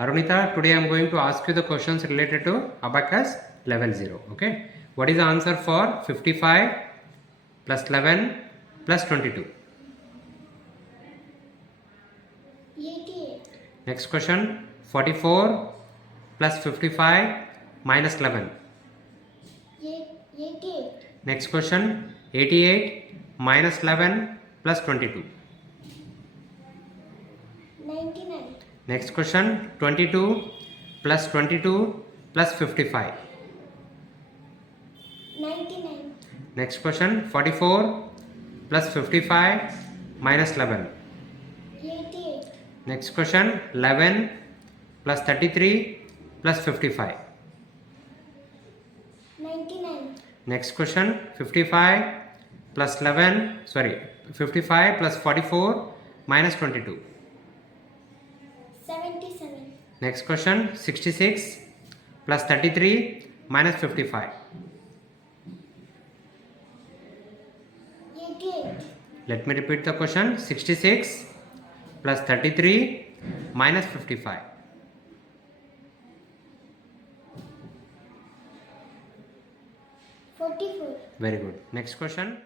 Arunitha, today I am going to ask you the questions related to Abacus Level 0. Okay. What is the answer for 55 plus 11 plus 22? 88. Next question. 44 plus 55 minus 11. 88. Next question. 88 minus 11 plus 22. 99. Next question. 22 plus 22 plus 55. 99. Next question. 44 plus 55 minus 11. 88. Next question. 11 plus 33 plus 55. 99. Next question. 55 plus 55 plus 44 minus 22. 77. Next question. 66 plus 33 minus 55. 88. Let me repeat the question. 66 plus 33 minus 55. 44. Very good. Next question.